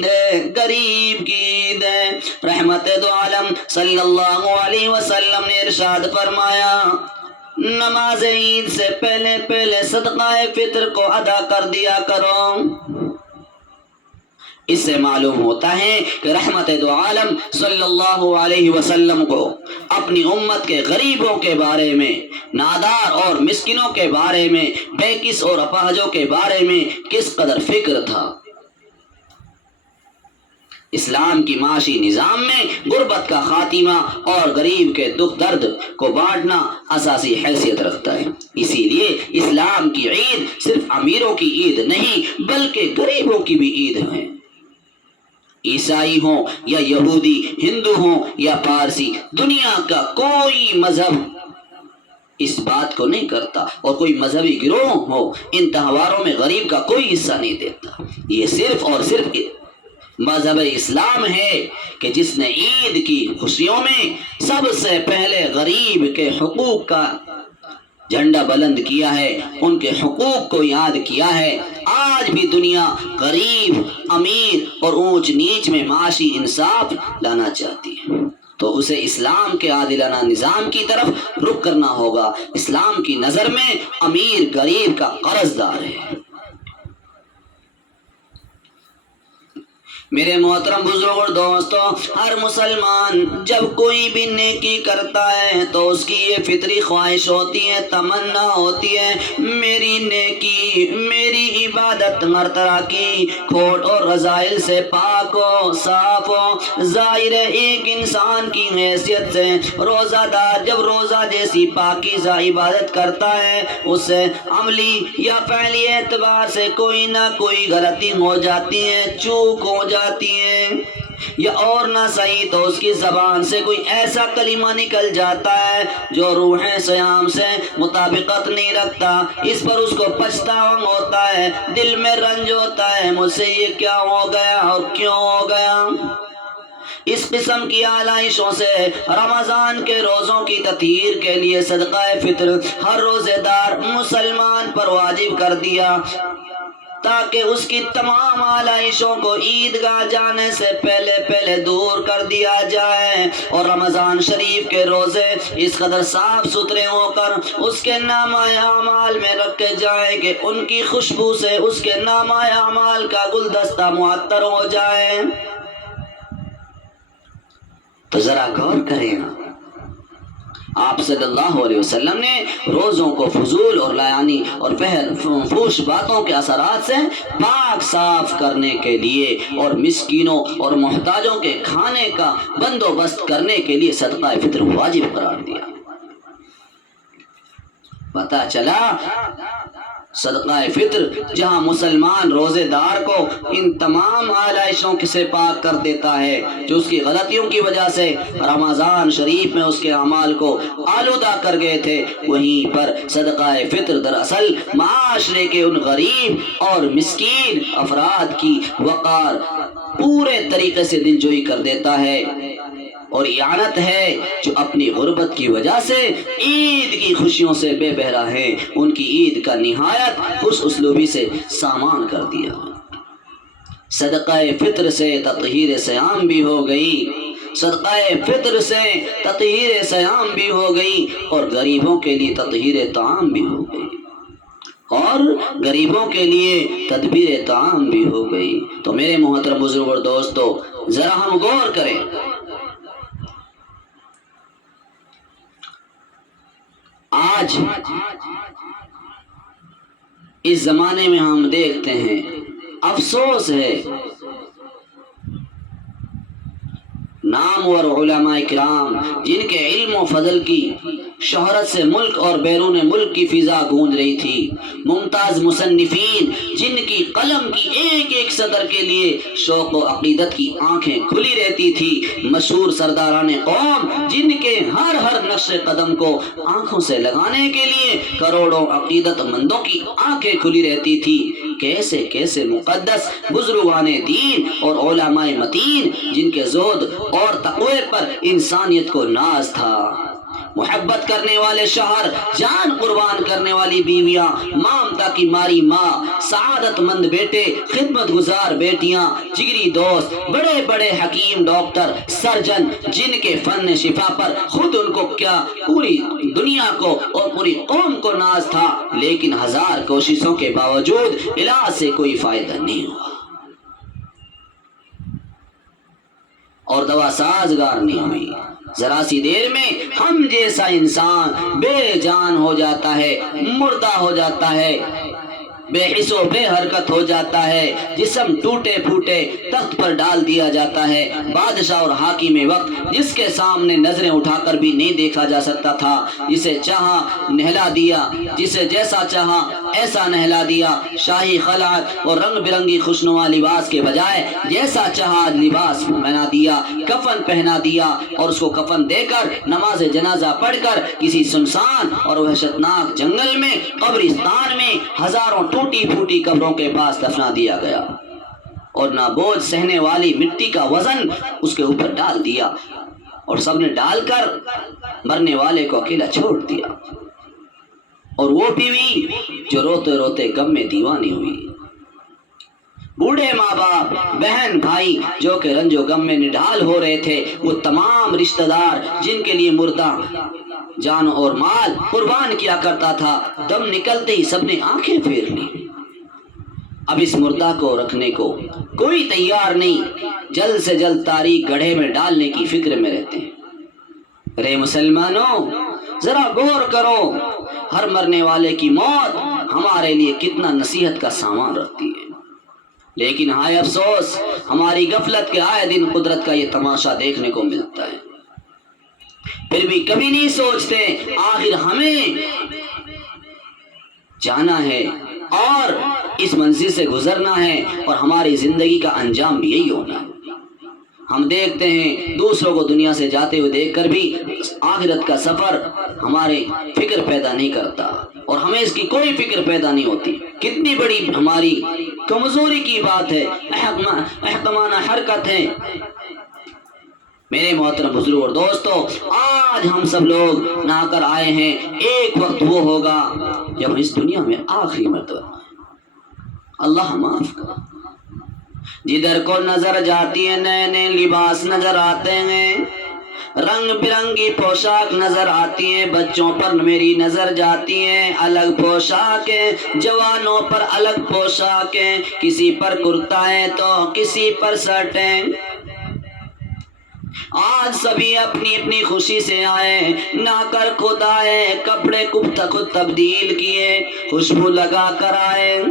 ہے، غریب کی عید ہے۔ رحمت دو عالم صلی اللہ علیہ وسلم نے ارشاد فرمایا نماز عید سے پہلے صدقہ فطر کو ادا کر دیا کرو۔ اس سے معلوم ہوتا ہے کہ رحمت دو عالم صلی اللہ علیہ وسلم کو اپنی امت کے غریبوں کے بارے میں، نادار اور مسکینوں کے بارے میں، بے کس اور اپاہجوں کے بارے میں کس قدر فکر تھا۔ اسلام کی معاشی نظام میں غربت کا خاتمہ اور غریب کے دکھ درد کو بانٹنا اساسی حیثیت رکھتا ہے۔ اسی لیے اسلام کی عید صرف امیروں کی عید نہیں بلکہ غریبوں کی بھی عید ہے۔ عیسائی ہوں یا یہودی، ہندو ہوں یا پارسی، دنیا کا کوئی مذہب اس بات کو نہیں کرتا، اور کوئی مذہبی گروہ ہو ان تہواروں میں غریب کا کوئی حصہ نہیں دیتا۔ یہ صرف اور صرف مذہب اسلام ہے کہ جس نے عید کی خوشیوں میں سب سے پہلے غریب کے حقوق کا جھنڈا بلند کیا ہے، ان کے حقوق کو یاد کیا ہے۔ آج بھی دنیا غریب، امیر اور اونچ نیچ میں معاشی انصاف لانا چاہتی ہے، تو اسے اسلام کے عادلانہ نظام کی طرف رخ کرنا ہوگا۔ اسلام کی نظر میں امیر غریب کا قرض دار ہے۔ میرے محترم بزرگ اور دوستو، ہر مسلمان جب کوئی بھی نیکی کرتا ہے تو اس کی یہ فطری خواہش ہوتی ہے، تمنا ہوتی ہے، میری نیکی، میری عبادت ہر طرح کی کھوٹ اور رذائل سے پاک ہو، صاف ہو۔ ظاہر ہے ایک انسان کی حیثیت سے روزہ دار جب روزہ جیسی پاکیزہ عبادت کرتا ہے، اسے عملی یا فعلی اعتبار سے کوئی نہ کوئی غلطی ہو جاتی ہے، چوک ہو جاتی ہے۔ یا اور نہ صحیح تو اس کی زبان سے کوئی ایسا کلمہ نکل جاتا ہے جو روح صیام سے مطابقت نہیں رکھتا، اس پر اس کو پچھتاوا ہوتا ہے، دل میں رنج ہوتا ہے، مجھ سے یہ کیا ہو گیا اور کیوں ہو گیا۔ اس قسم کی آلائشوں سے رمضان کے روزوں کی تطہیر کے لیے صدقہ فطر ہر روزے دار مسلمان پر واجب کر دیا، تاکہ اس کی تمام آلائشوں کو عیدگاہ جانے سے پہلے دور کر دیا جائے، اور رمضان شریف کے روزے اس قدر صاف ستھرے ہو کر اس کے نامہ اعمال میں رکھے جائیں کہ ان کی خوشبو سے اس کے نامہ اعمال کا گلدستہ معطر ہو جائے۔ تو ذرا غور کریں، آپ صلی اللہ علیہ وسلم نے روزوں کو فضول اور لایانی اور فحش باتوں کے اثرات سے پاک صاف کرنے کے لیے اور مسکینوں اور محتاجوں کے کھانے کا بندوبست کرنے کے لیے صدقہ فطر واجب قرار دیا۔ پتہ چلا صدقہ فطر جہاں مسلمان روزے دار کو ان تمام آلائشوں سے پاک کر دیتا ہے جو اس کی غلطیوں کی وجہ سے رمضان شریف میں اس کے اعمال کو آلودہ کر گئے تھے، وہیں پر صدقہ فطر دراصل معاشرے کے ان غریب اور مسکین افراد کی وقار پورے طریقے سے دلجوئی کر دیتا ہے، اور اعانت ہے جو اپنی غربت کی وجہ سے عید کی خوشیوں سے بے بہرا ہیں، ان کی عید کا نہایت خوش اسلوبی سے سامان کر دیا۔ صدقہ فطر سے تطہیر صیام بھی ہو گئی، صدقہ فطر سے تطہیر صیام بھی ہو گئی، اور غریبوں کے لیے تطہیر طعام بھی ہو گئی، اور غریبوں کے لیے تدبیر طعام بھی ہو گئی۔ تو میرے محترم بزرگ اور دوستو، ذرا ہم غور کریں، آج اس زمانے میں ہم دیکھتے ہیں، افسوس ہے، نامور علماء کرام جن کے علم و فضل کی شہرت سے ملک اور بیرون ملک کی فضا گونج رہی تھی، ممتاز مصنفین جن کی قلم کی ایک ایک سطر کے لیے شوق و عقیدت کی آنکھیں کھلی رہتی تھی، مشہور سرداران قوم جن کے ہر نقش قدم کو آنکھوں سے لگانے کے لیے کروڑوں عقیدت مندوں کی آنکھیں کھلی رہتی تھی، کیسے کیسے مقدس بزرگان دین اور علماء متین جن کے زہد اور تقوی پر انسانیت کو ناز تھا، محبت کرنے والے شوہر، جان قربان کرنے والی بیویاں، ممتا کی ماری ماں، سعادت مند بیٹے، خدمت گزار بیٹیاں، جگری دوست، بڑے بڑے حکیم، ڈاکٹر، سرجن جن کے فن شفا پر خود ان کو کیا پوری دنیا کو اور پوری قوم کو ناز تھا، لیکن ہزار کوششوں کے باوجود علاج سے کوئی فائدہ نہیں ہوا اور دوا سازگار نہیں ہوئی۔ ذرا سی دیر میں ہم جیسا انسان بے جان ہو جاتا ہے، مردہ ہو جاتا ہے، بے حس و بے حرکت ہو جاتا ہے، جسم ٹوٹے پھوٹے تخت پر ڈال دیا جاتا ہے۔ بادشاہ اور حاکم وقت جس کے سامنے نظریں اٹھا کر بھی نہیں دیکھا جا سکتا تھا، جسے چاہا نہلا دیا، جسے جیسا چاہا ایسا نہلا دیا، شاہی خلعت اور رنگ برنگی خوشنما لباس کے بجائے جیسا چاہا لباس پہنا دیا، کفن پہنا دیا، اور اس کو کفن دے کر نماز جنازہ پڑھ کر کسی سنسان اور وحشتناک جنگل میں، قبرستان میں، ہزاروں ٹوٹی پھوٹی قبروں کے پاس دفنا دیا گیا، اور نہ بوجھ سہنے والی مٹی کا وزن اس کے اوپر ڈال دیا، اور سب نے ڈال کر مرنے والے کو اکیلا چھوڑ دیا، اور وہ بیوی جو روتے روتے غم میں دیوانی ہوئی، بوڑھے ماں باپ، بہن بھائی جو کہ رنج و غم میں نڈھال ہو رہے تھے، وہ تمام رشتہ دار جن کے لیے مردہ جان اور مال قربان کیا کرتا تھا، دم نکلتے ہی سب نے آنکھیں پھیر لی۔ اب اس مردہ کو رکھنے کو کوئی تیار نہیں، جلد سے جلد تاریخ گڑھے میں ڈالنے کی فکر میں رہتے ہیں۔ رے مسلمانوں، ذرا غور کرو، ہر مرنے والے کی موت ہمارے لیے کتنا نصیحت کا سامان رکھتی ہے، لیکن ہائے افسوس، ہماری غفلت کے آئے دن قدرت کا یہ تماشا دیکھنے کو ملتا ہے، پھر بھی کبھی نہیں سوچتے آخر ہمیں جانا ہے اور اس منزل سے گزرنا ہے، اور ہماری زندگی کا انجام بھی یہی ہونا ہے۔ ہم دیکھتے ہیں دوسروں کو دنیا سے جاتے ہوئے دیکھ کر بھی آخرت کا سفر ہمارے فکر پیدا نہیں کرتا، اور ہمیں اس کی کوئی فکر پیدا نہیں ہوتی۔ کتنی بڑی ہماری کمزوری کی بات ہے، احتمانہ حرکت ہے۔ میرے محترم بزرگ اور دوستو، آج ہم سب لوگ نہ کر آئے ہیں، ایک وقت وہ ہوگا جب اس دنیا میں آخری مرتبہ، اللہ معاف کرے، جدھر کو نظر جاتی ہے نئے نئے لباس نظر آتے ہیں، رنگ برنگی پوشاک نظر آتی ہیں، بچوں پر میری نظر جاتی ہے، الگ پوشاکیں، جوانوں پر الگ پوشاکیں، کسی پر کرتا ہے تو کسی پر شرٹیں۔ آج سبھی اپنی اپنی خوشی سے آئے، نہ کر خود آئے، کپڑے خود تبدیل کیے، خوشبو لگا کر آئے،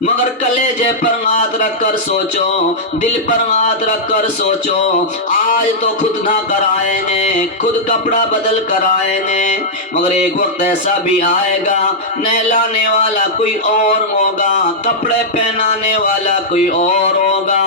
مگر کلیجے پر ہاتھ رکھ کر سوچو، دل پر ہاتھ رکھ کر سوچو، آج تو خود نہ کر آئے ہیں، خود کپڑا بدل کر آئے ہیں، مگر ایک وقت ایسا بھی آئے گا نہلانے والا کوئی اور ہوگا، کپڑے پہنانے والا کوئی اور ہوگا۔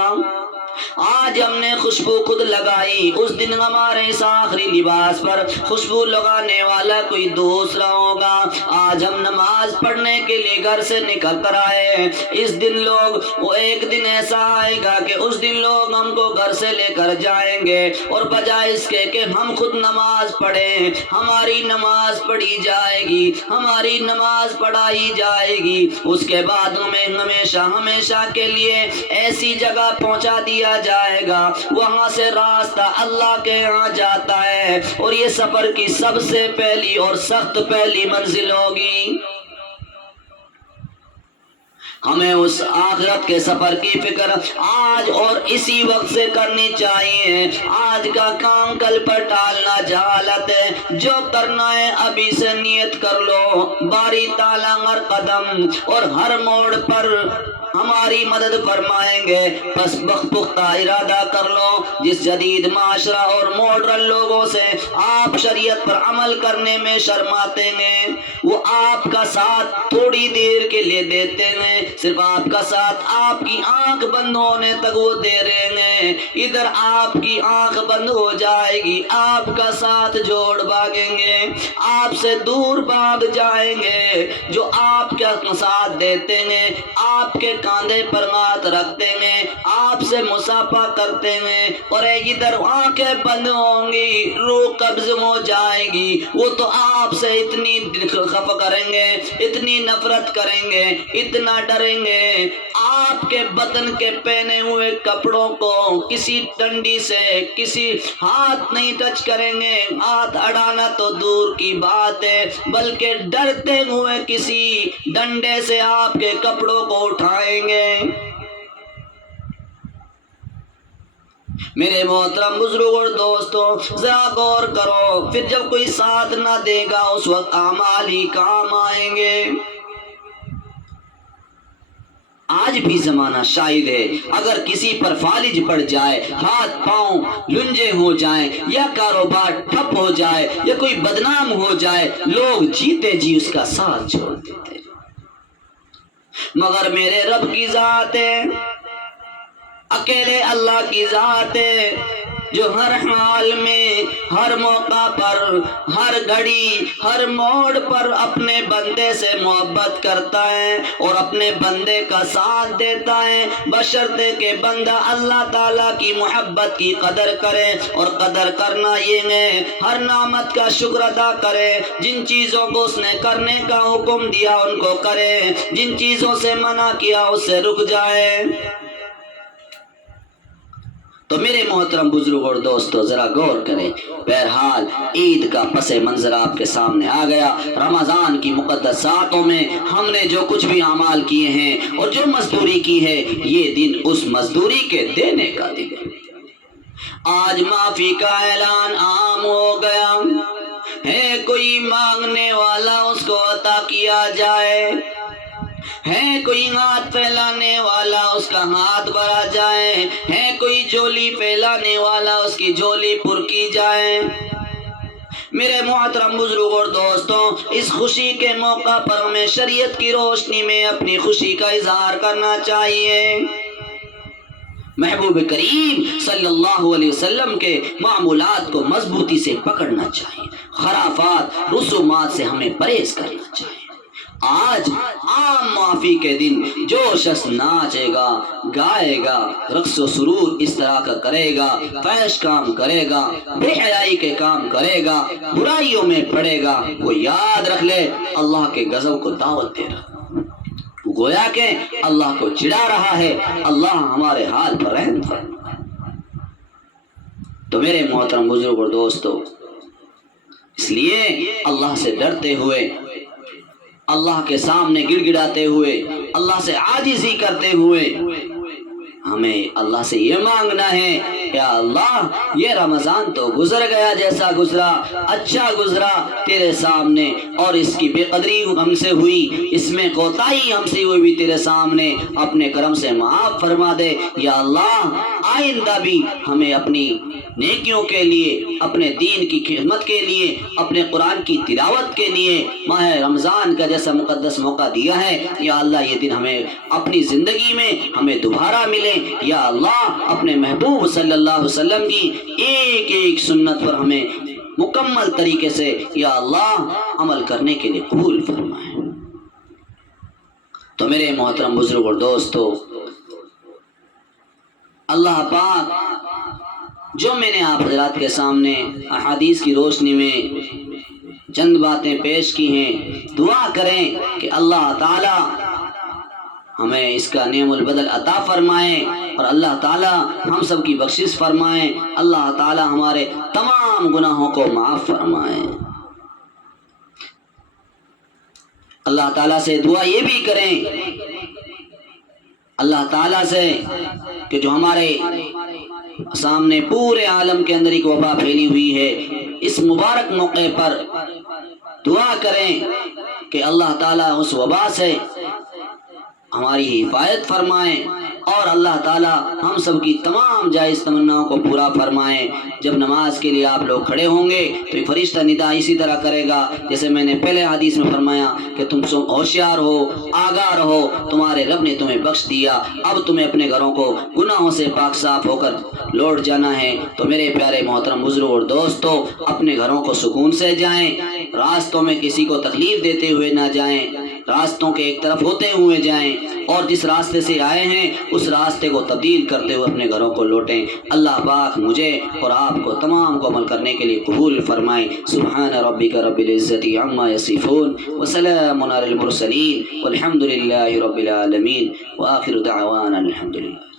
آج ہم نے خوشبو خود لگائی، اس دن ہمارے اس آخری لباس پر خوشبو لگانے والا کوئی دوسرا ہوگا۔ آج ہم نماز پڑھنے کے لیے گھر سے نکل کر آئے، اس دن لوگ، وہ ایک دن ایسا آئے گا کہ اس دن لوگ ہم کو گھر سے لے کر جائیں گے، اور بجائے اس کے کہ ہم خود نماز پڑھیں، ہماری نماز پڑھی جائے گی، ہماری نماز پڑھائی جائے گی، اس کے بعد ہمیں ہمیشہ ہمیشہ کے لیے ایسی جگہ پہنچا دیا جائے گا، وہاں سے راستہ اللہ کے ہاں جاتا ہے، اور یہ سفر کی سب سے پہلی اور سخت پہلی منزل ہوگی۔ ہمیں اس آخرت کے سفر کی فکر آج اور اسی وقت سے کرنی چاہیے۔ آج کا کام کل پر ٹالنا جہالت ہے، جو کرنا ہے ابھی سے نیت کر لو، باری تعالیٰ ہر قدم اور ہر موڑ پر ہماری مدد فرمائیں گے، بس پختہ ارادہ کر لو۔ جس جدید معاشرہ اور ماڈرن لوگوں سے آپ شریعت پر عمل کرنے میں شرماتے ہیں، وہ آپ کا ساتھ تھوڑی دیر کے لیے دیتے ہیں، صرف آپ کا ساتھ آپ کی آنکھ بند ہونے تک وہ دے رہے ہیں، ادھر آپ کی آنکھ بند ہو جائے گی، آپ کا ساتھ جوڑ بھاگیں گے، آپ سے دور بھاگ جائیں گے۔ جو آپ کا ساتھ دیتے ہیں، آپ کے کاندھے پر ہاتھ رکھتے ہیں، آپ سے مصافحہ کرتے ہیں، اور ادھر آنکھیں بند ہوں گی، روح قبض ہو جائے گی، وہ تو آپ سے اتنی خفا کریں گے، اتنی نفرت کریں گے، اتنا ڈریں گے، آپ کے بدن کے پہنے ہوئے کپڑوں کو کسی ڈنڈی سے کسی ہاتھ نہیں ٹچ کریں گے، ہاتھ اڑانا تو دور کی بات ہے، بلکہ ڈرتے ہوئے کسی ڈنڈے سے آپ کے کپڑوں کو اٹھائیں گے۔ میرے محترم بزرگ اور دوستو، ذرا غور کرو، پھر جب کوئی ساتھ نہ دے گا اس وقت اعمال ہی کام آئیں گے۔ آج بھی زمانہ شاہد ہے، اگر کسی پر فالج پڑ جائے، ہاتھ پاؤں لنجے ہو جائیں، یا کاروبار ٹھپ ہو جائے، یا کوئی بدنام ہو جائے، لوگ جیتے جی اس کا ساتھ چھوڑ دیتے، مگر میرے رب کی ذات ہے، اکیلے اللہ کی ذات ہے، جو ہر حال میں، ہر موقع پر، ہر گھڑی، ہر موڑ پر اپنے بندے سے محبت کرتا ہے اور اپنے بندے کا ساتھ دیتا ہے، بشرطے کہ بندہ اللہ تعالیٰ کی محبت کی قدر کرے، اور قدر کرنا یہ ہے ہر نعمت کا شکر ادا کرے، جن چیزوں کو اس نے کرنے کا حکم دیا ان کو کرے، جن چیزوں سے منع کیا اس سے رک جائے۔ تو میرے محترم بزرگ اور دوستو، ذرا غور کریں۔ بہرحال عید کا پس منظر آپ کے سامنے آ گیا۔ رمضان کی مقدس ساعتوں میں ہم نے جو کچھ بھی اعمال کیے ہیں اور جو مزدوری کی ہے، یہ دن اس مزدوری کے دینے کا دن ہے۔ آج معافی کا اعلان عام ہو گیا ہے، کوئی مانگنے والا اس کو عطا کیا جائے، ہے کوئی ہاتھ پھیلانے والا اس کا ہاتھ بھرا جائے، ہے کوئی جھولی پھیلانے والا اس کی جھولی پر کی جائے۔ میرے محترم بزرگ اور دوستوں، اس خوشی کے موقع پر ہمیں شریعت کی روشنی میں اپنی خوشی کا اظہار کرنا چاہیے۔ محبوب کریم صلی اللہ علیہ وسلم کے معمولات کو مضبوطی سے پکڑنا چاہیے، خرافات رسومات سے ہمیں پرہیز کرنا چاہیے۔ آج عام معافی کے دن جو شخص ناچے گا، گائے گا، رقص و سرور اس طرح کا کرے گا، فحش کام کرے گا، بے حیائی کے کام کرے گا، برائیوں میں پڑے گا، وہ یاد رکھ لے اللہ کے غضب کو دعوت دے رہا، گویا کہ اللہ کو چڑھا رہا ہے۔ اللہ ہمارے حال پر رحم فرمائے۔ تو میرے محترم بزرگ اور دوستو، اس لیے اللہ سے ڈرتے ہوئے، اللہ کے سامنے گڑ گڑاتے ہوئے، اللہ سے عاجزی کرتے ہوئے ہمیں اللہ سے یہ مانگنا ہے، یا اللہ یہ رمضان تو گزر گیا جیسا گزرا، اچھا گزرا تیرے سامنے، اور اس کی بے قدری ہم سے ہوئی، اس میں کوتاہی ہم سے ہوئی بھی تیرے سامنے اپنے کرم سے معاف فرما دے۔ یا اللہ آئندہ بھی ہمیں اپنی نیکیوں کے لیے، اپنے دین کی خدمت کے لیے، اپنے قرآن کی تلاوت کے لیے ماہ رمضان کا جیسا مقدس موقع دیا ہے، یا اللہ یہ دن ہمیں اپنی زندگی میں ہمیں دوبارہ ملے۔ یا اللہ اپنے محبوب صلی اللہ علیہ وسلم کی ایک ایک سنت پر ہمیں مکمل طریقے سے یا اللہ عمل کرنے کے لیے قبول فرمائے۔ تو میرے محترم بزرگ اور دوستو، اللہ پاک جو میں نے آپ حضرات کے سامنے احادیث کی روشنی میں چند باتیں پیش کی ہیں، دعا کریں کہ اللہ تعالی ہمیں اس کا نعم البدل عطا فرمائیں، اور اللہ تعالی ہم سب کی بخشش فرمائیں، اللہ تعالی ہمارے تمام گناہوں کو معاف فرمائیں۔ اللہ تعالیٰ سے دعا یہ بھی کریں، اللہ تعالیٰ سے کہ جو ہمارے سامنے پورے عالم کے اندر ایک وبا پھیلی ہوئی ہے، اس مبارک موقع پر دعا کریں کہ اللہ تعالیٰ اس وبا سے ہماری حفاظت فرمائیں، اور اللہ تعالیٰ ہم سب کی تمام جائز تمناؤں کو پورا فرمائیں۔ جب نماز کے لیے آپ لوگ کھڑے ہوں گے تو ایک فرشتہ ندا اسی طرح کرے گا جیسے میں نے پہلے حدیث میں فرمایا کہ تم سب ہوشیار ہو، آگاہ رہو، تمہارے رب نے تمہیں بخش دیا، اب تمہیں اپنے گھروں کو گناہوں سے پاک صاف ہو کر لوٹ جانا ہے۔ تو میرے پیارے محترم بزرگ اور دوستو، اپنے گھروں کو سکون سے جائیں، راستوں میں کسی کو تکلیف دیتے ہوئے نہ جائیں، راستوں کے ایک طرف ہوتے ہوئے جائیں، اور جس راستے سے آئے ہیں اس راستے کو تبدیل کرتے ہوئے اپنے گھروں کو لوٹیں۔ اللہ پاک مجھے اور آپ کو تمام کو عمل کرنے کے لیے قبول فرمائیں۔ سبحان ربک رب العزت عما یصفون وسلام علی المرسلین والحمد للہ رب العالمین وآخر دعوانا الحمد للہ۔